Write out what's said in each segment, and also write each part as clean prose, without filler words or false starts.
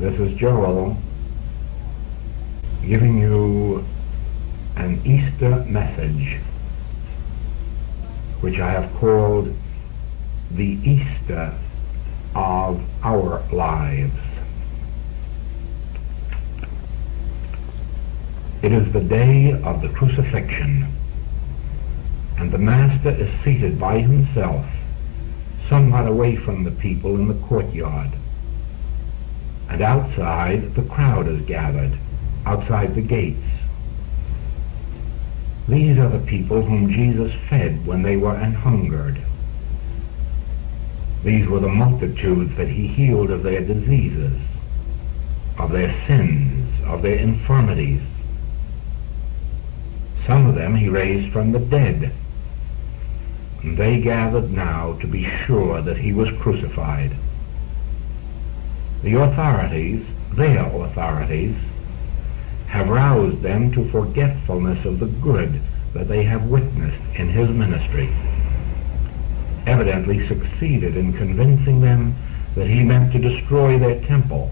This is Joel giving you an Easter message, which I have called the Easter of our lives. It is the day of the crucifixion, and the Master is seated by himself, somewhat away from the people in the courtyard. And outside, the crowd is gathered, outside the gates. These are the people whom Jesus fed when they were an hungered. These were the multitudes that he healed of their diseases, of their sins, of their infirmities. Some of them he raised from the dead. And they gathered now to be sure that he was crucified. The authorities, their authorities, have roused them to forgetfulness of the good that they have witnessed in his ministry, evidently succeeded in convincing them that he meant to destroy their temple,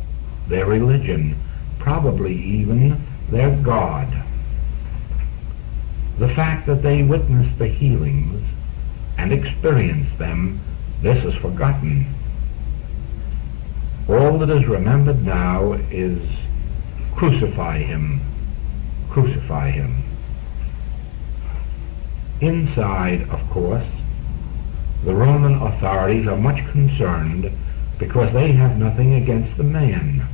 their religion, probably even their God. The fact that they witnessed the healings and experienced them, this is forgotten. All that is remembered now is crucify him, crucify him. Inside, of course, the Roman authorities are much concerned because they have nothing against the man.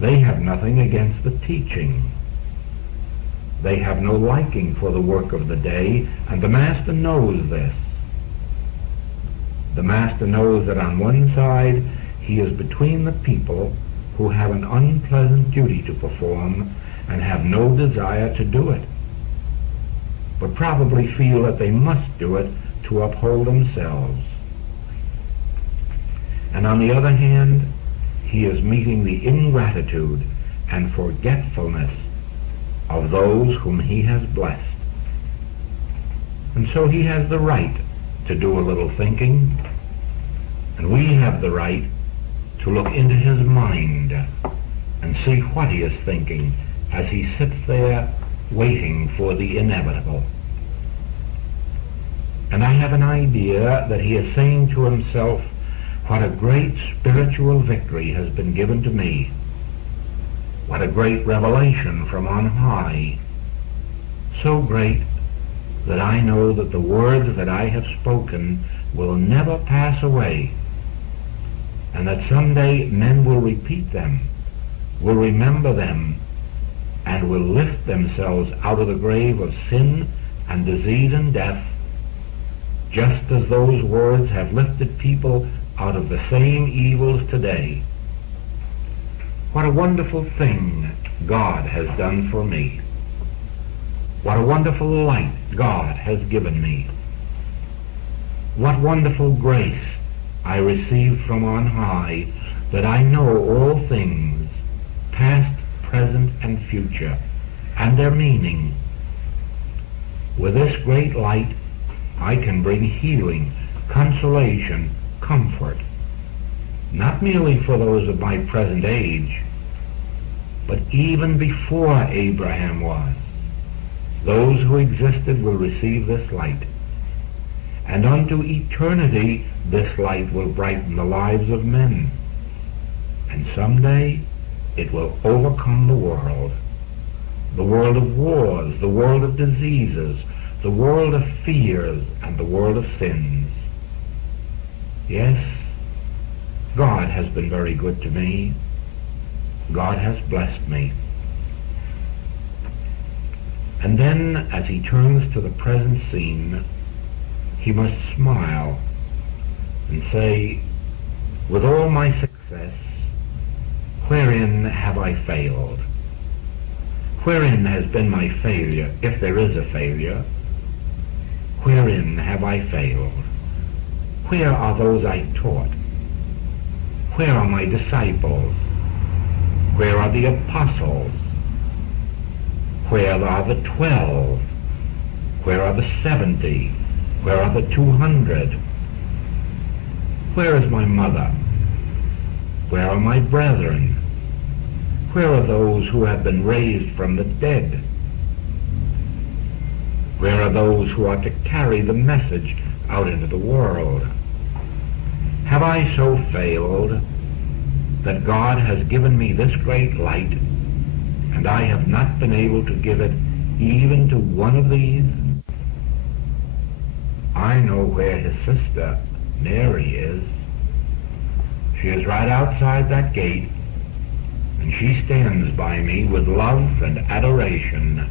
They have nothing against the teaching. They have no liking for the work of the day, and the Master knows this. The Master knows that on one side he is between the people who have an unpleasant duty to perform and have no desire to do it, but probably feel that they must do it to uphold themselves. And on the other hand, he is meeting the ingratitude and forgetfulness of those whom he has blessed. And so he has the right to do a little thinking, and we have the right to look into his mind and see what he is thinking as he sits there waiting for the inevitable. And I have an idea that he is saying to himself, what a great spiritual victory has been given to me. What a great revelation from on high. So great that I know that the words that I have spoken will never pass away, and that someday men will repeat them, will remember them, and will lift themselves out of the grave of sin and disease and death, just as those words have lifted people out of the same evils today. What a wonderful thing God has done for me. What a wonderful light God has given me. What wonderful grace I received from on high, that I know all things, past, present, and future, and their meaning. With this great light, I can bring healing, consolation, comfort, not merely for those of my present age, but even before Abraham was. Those who existed will receive this light, and unto eternity this light will brighten the lives of men, and someday it will overcome the world of wars, the world of diseases, the world of fears, and the world of sins. Yes, God has been very good to me. God has blessed me. And then, as he turns to the present scene, he must smile and say, with all my success, wherein have I failed? Wherein has been my failure, if there is a failure? Wherein have I failed? Where are those I taught? Where are my disciples? Where are the apostles? Where are the 12? Where are the 70? Where are the 200? Where is my mother? Where are my brethren? Where are those who have been raised from the dead? Where are those who are to carry the message out into the world? Have I so failed that God has given me this great light, and I have not been able to give it even to one of these? I know where his sister Mary is. She is right outside that gate, and she stands by me with love and adoration,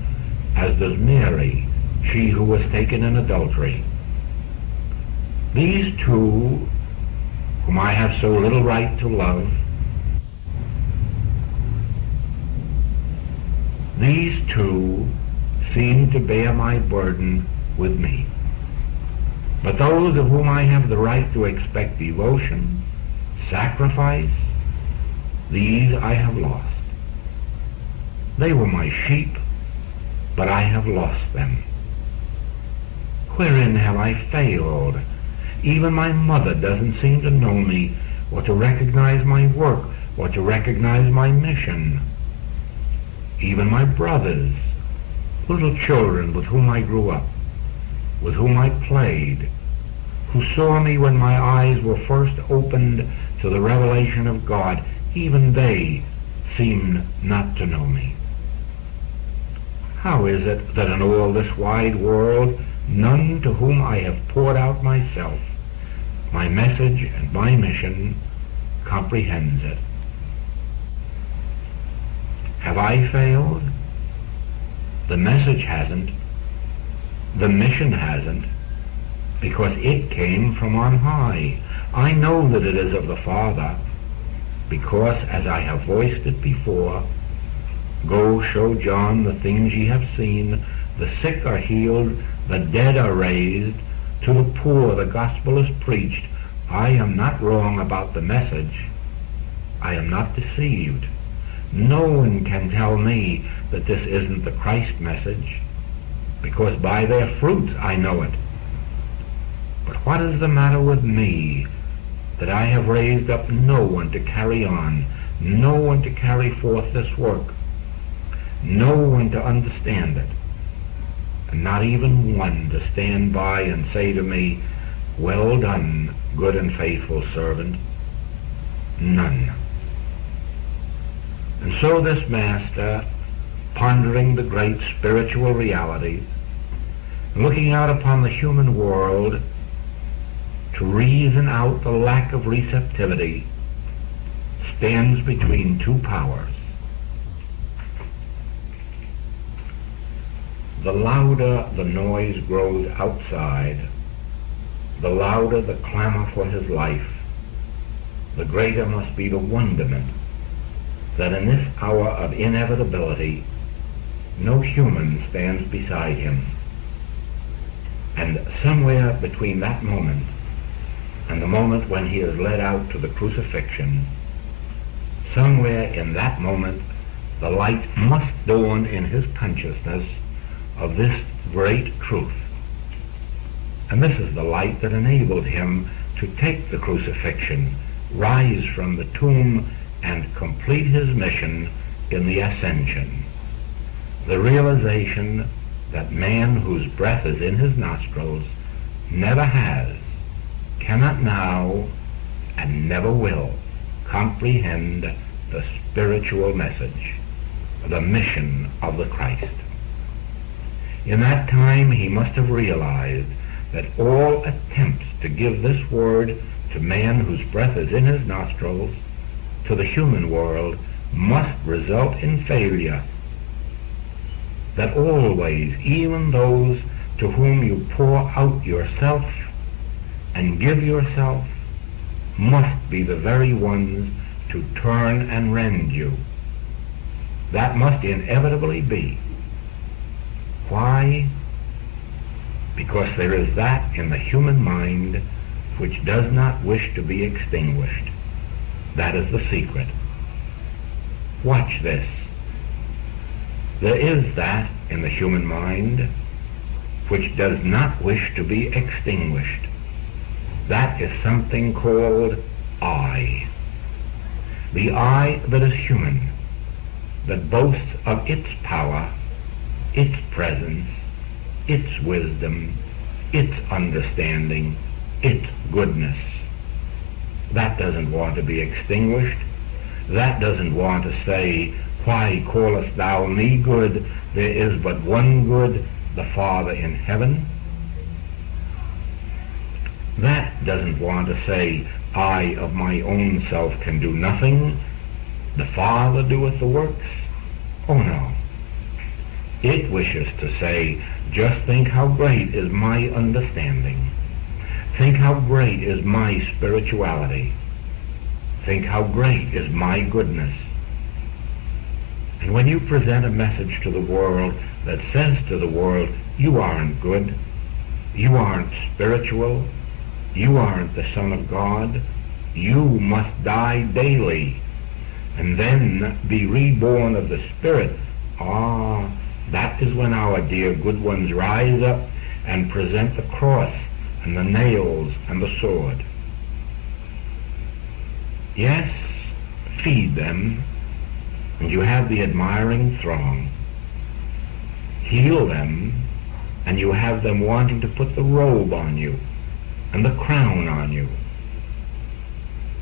as does Mary, she who was taken in adultery. These two, whom I have so little right to love, these two seem to bear my burden with me. But those of whom I have the right to expect devotion, sacrifice, these I have lost. They were my sheep, but I have lost them. Wherein have I failed? Even my mother doesn't seem to know me, or to recognize my work, or to recognize my mission. Even my brothers, little children with whom I grew up, with whom I played, who saw me when my eyes were first opened to the revelation of God, even they seemed not to know me. How is it that in all this wide world, none to whom I have poured out myself, my message and my mission, comprehends it? Have I failed? The message hasn't. The mission hasn't, because it came from on high. I know that it is of the Father, because, as I have voiced it before, go show John the things ye have seen, the sick are healed, the dead are raised, to the poor the gospel is preached. I am not wrong about the message. I am not deceived. No one can tell me that this isn't the Christ message, because by their fruits I know it. But what is the matter with me, that I have raised up no one to carry on, no one to carry forth this work, no one to understand it, and not even one to stand by and say to me, "Well done, good and faithful servant"? None. And so this master, pondering the great spiritual realities, looking out upon the human world to reason out the lack of receptivity, stands between two powers. The louder the noise grows outside, the louder the clamor for his life, the greater must be the wonderment that in this hour of inevitability no human stands beside him. And somewhere between that moment and the moment when he is led out to the crucifixion, somewhere in that moment the light must dawn in his consciousness of this great truth. And this is the light that enabled him to take the crucifixion, rise from the tomb, and complete his mission in the ascension. The realization that man whose breath is in his nostrils never has, cannot now, and never will comprehend the spiritual message, the mission of the Christ. In that time he must have realized that all attempts to give this word to man whose breath is in his nostrils, to the human world, must result in failure. That always, even those to whom you pour out yourself and give yourself, must be the very ones to turn and rend you. That must inevitably be. Why? Because there is that in the human mind which does not wish to be extinguished. That is the secret. Watch this. There is that in the human mind which does not wish to be extinguished. That is something called I. the I that is human, that boasts of its power, its presence, its wisdom, its understanding, its goodness. That doesn't want to be extinguished. That doesn't want to say, why callest thou me good? There is but one good, the Father in heaven. That doesn't want to say, I of my own self can do nothing. The Father doeth the works. Oh no. It wishes to say, just think how great is my understanding. Think how great is my spirituality. Think how great is my goodness. And when you present a message to the world that says to the world, you aren't good, you aren't spiritual, you aren't the Son of God, you must die daily and then be reborn of the Spirit, that is when our dear good ones rise up and present the cross and the nails and the sword. Yes, feed them, and you have the admiring throng. Heal them, and you have them wanting to put the robe on you and the crown on you.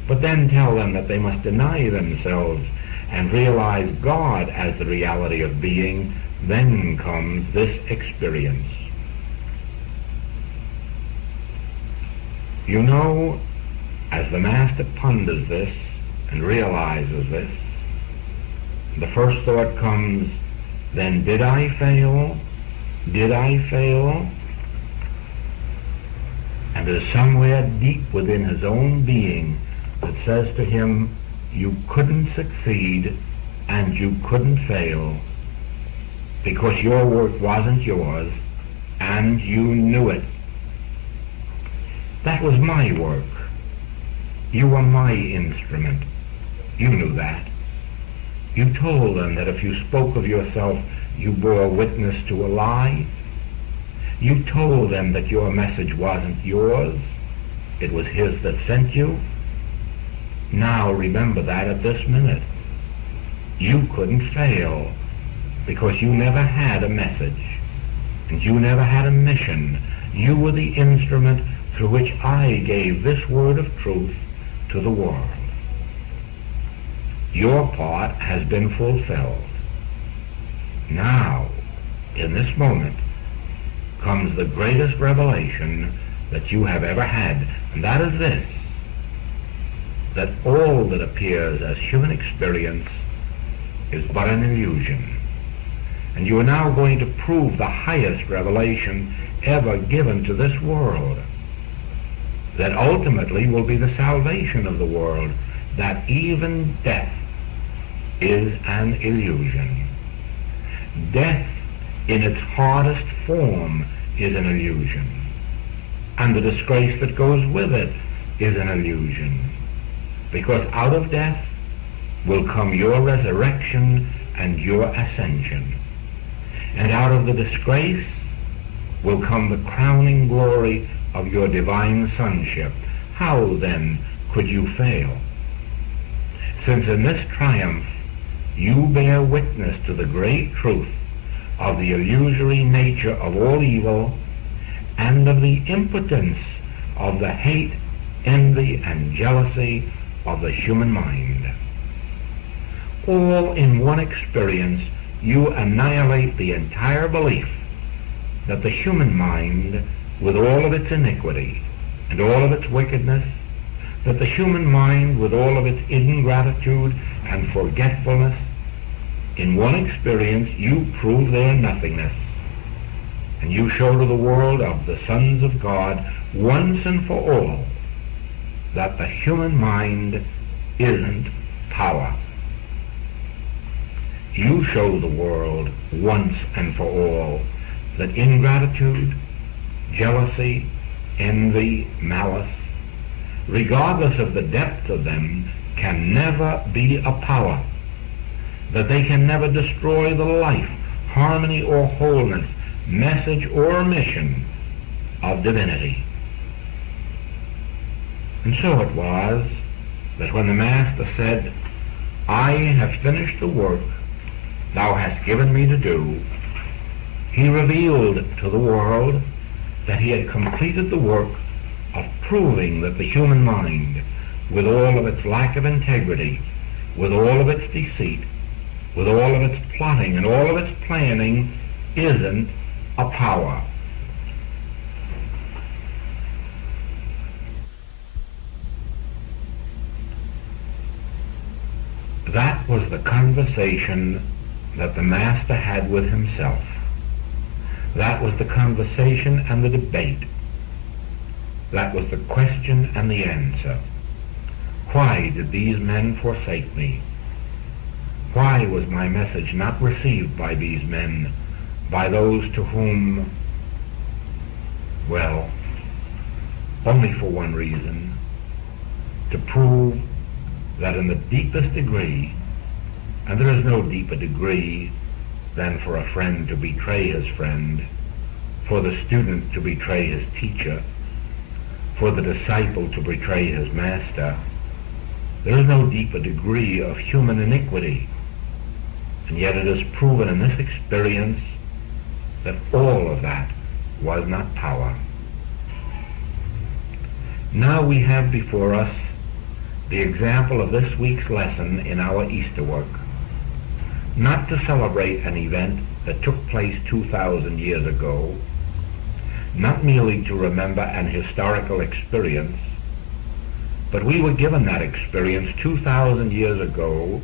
But then tell them that they must deny themselves and realize God as the reality of being. Then comes this experience. You know, as the Master ponders this and realizes this, the first thought comes, then did I fail? Did I fail? And there's somewhere deep within his own being that says to him, you couldn't succeed and you couldn't fail because your work wasn't yours and you knew it. That was my work. You were my instrument. You knew that. You told them that if you spoke of yourself, you bore witness to a lie. You told them that your message wasn't yours. It was his that sent you. Now remember that at this minute. You couldn't fail because you never had a message and you never had a mission. You were the instrument through which I gave this word of truth to the world. Your part has been fulfilled. Now, in this moment, comes the greatest revelation that you have ever had, and that is this, that all that appears as human experience is but an illusion. And you are now going to prove the highest revelation ever given to this world, that ultimately will be the salvation of the world, that even death is an illusion. Death in its hardest form is an illusion, and the disgrace that goes with it is an illusion, because out of death will come your resurrection and your ascension, and out of the disgrace will come the crowning glory of your divine sonship. How then could you fail? Since in this triumph you bear witness to the great truth of the illusory nature of all evil and of the impotence of the hate, envy, and jealousy of the human mind. All in one experience you annihilate the entire belief that the human mind, with all of its iniquity and all of its wickedness, that the human mind, with all of its ingratitude and forgetfulness, in one experience you prove their nothingness, and you show to the world of the sons of God once and for all that the human mind isn't power. You show the world once and for all that ingratitude, jealousy, envy, malice, regardless of the depth of them, can never be a power, that they can never destroy the life, harmony, or wholeness, message, or mission of divinity. And so it was that when the Master said, I have finished the work thou hast given me to do, he revealed to the world that he had completed the work of proving that the human mind, with all of its lack of integrity, with all of its deceit, with all of its plotting and all of its planning, isn't a power. That was the conversation that the Master had with himself. That was the conversation and the debate. That was the question and the answer. Why did these men forsake me? Why was my message not received by these men, by those to whom, well, only for one reason, to prove that in the deepest degree, and there is no deeper degree than for a friend to betray his friend, for the student to betray his teacher, for the disciple to betray his master. There is no deeper degree of human iniquity, and yet it is proven in this experience that all of that was not power. Now we have before us the example of this week's lesson in our Easter work, not to celebrate an event that took place 2,000 years ago, not merely to remember an historical experience, but we were given that experience 2,000 years ago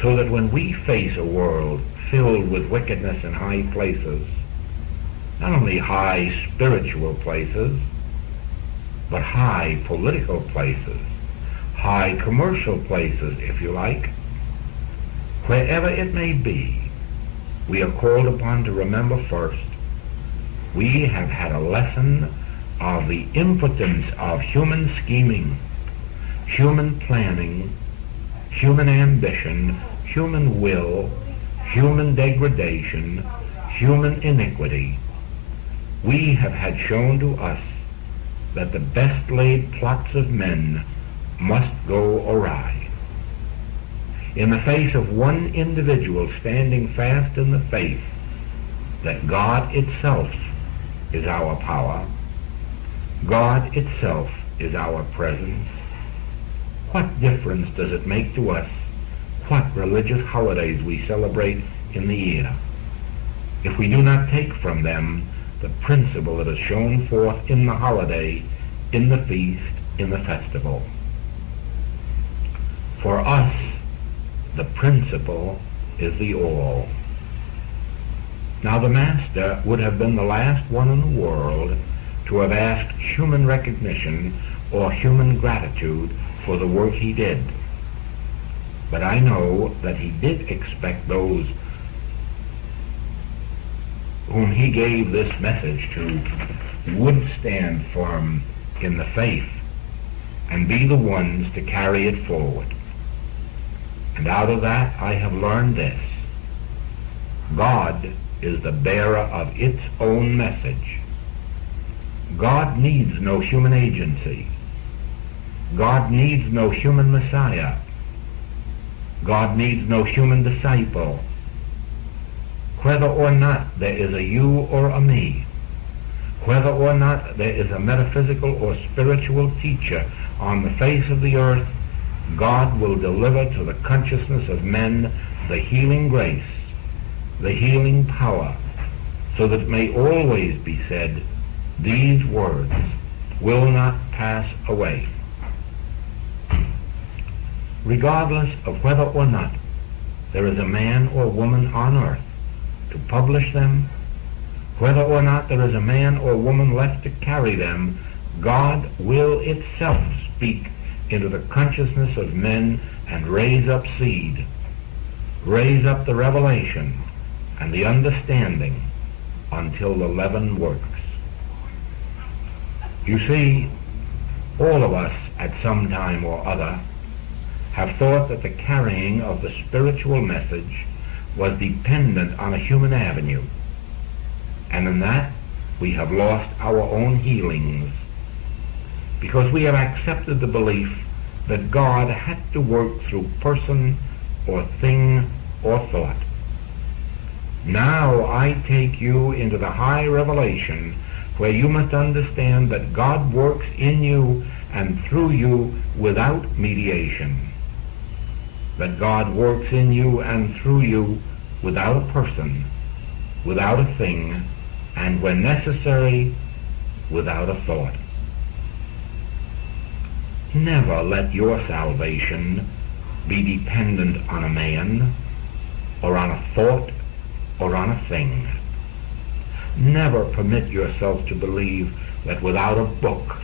so that when we face a world filled with wickedness in high places, not only high spiritual places, but high political places, high commercial places, if you like, wherever it may be, we are called upon to remember first, we have had a lesson of the impotence of human scheming, human planning, human ambition, human will, human degradation, human iniquity. We have had shown to us that the best laid plots of men must go awry. In the face of one individual standing fast in the faith that God itself is our power, God itself is our presence, what difference does it make to us what religious holidays we celebrate in the year if we do not take from them the principle that is shown forth in the holiday, in the feast, in the festival? For us, the principle is the all. Now the Master would have been the last one in the world to have asked human recognition or human gratitude for the work he did. But I know that he did expect those whom he gave this message to would stand firm in the faith and be the ones to carry it forward. And out of that I have learned this: God is the bearer of its own message. God needs no human agency. God needs no human Messiah. God needs no human disciple. Whether or not there is a you or a me, whether or not there is a metaphysical or spiritual teacher on the face of the earth, God will deliver to the consciousness of men the healing grace, the healing power, so that it may always be said, these words will not pass away. Regardless of whether or not there is a man or woman on earth to publish them, whether or not there is a man or woman left to carry them, God will itself speak into the consciousness of men and raise up seed, raise up the revelation and the understanding until the leaven works. You see, all of us at some time or other have thought that the carrying of the spiritual message was dependent on a human avenue, and in that we have lost our own healings, because we have accepted the belief that God had to work through person or thing or thought. Now I take you into the high revelation where you must understand that God works in you and through you without mediation. That God works in you and through you without a person, without a thing, and when necessary, without a thought. Never let your salvation be dependent on a man, or on a thought, or on a thing. Never permit yourself to believe that without a book,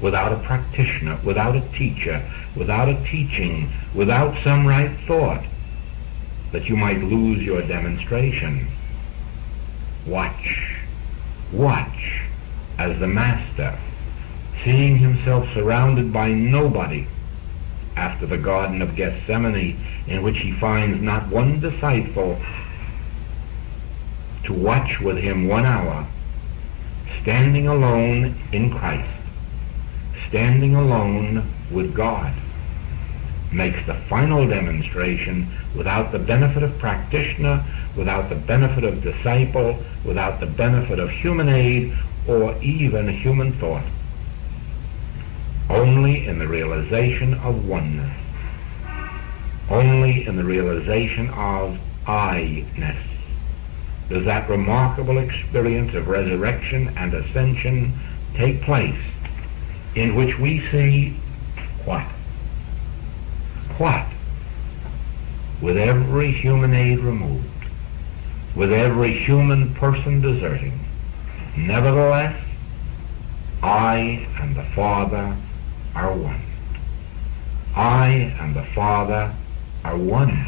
without a practitioner, without a teacher, without a teaching, without some right thought, that you might lose your demonstration. Watch as the Master, seeing himself surrounded by nobody after the Garden of Gethsemane, in which he finds not one disciple to watch with him 1 hour, standing alone in Christ, standing alone with God, makes the final demonstration without the benefit of practitioner, without the benefit of disciple, without the benefit of human aid or even human thought. Only in the realization of oneness. Only in the realization of I-ness does that remarkable experience of resurrection and ascension take place, in which we see what? What? With every human aid removed, with every human person deserting, nevertheless, I and the Father are one. I and the Father are one.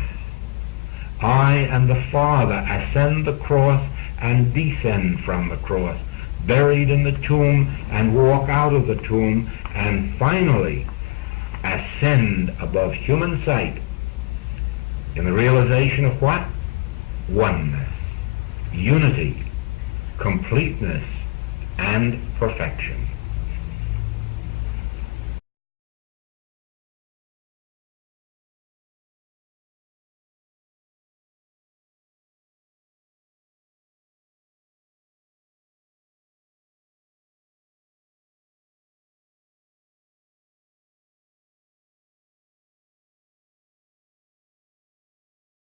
I and the Father ascend the cross and descend from the cross, buried in the tomb and walk out of the tomb, and finally ascend above human sight in the realization of what? Oneness, unity, completeness, and perfection.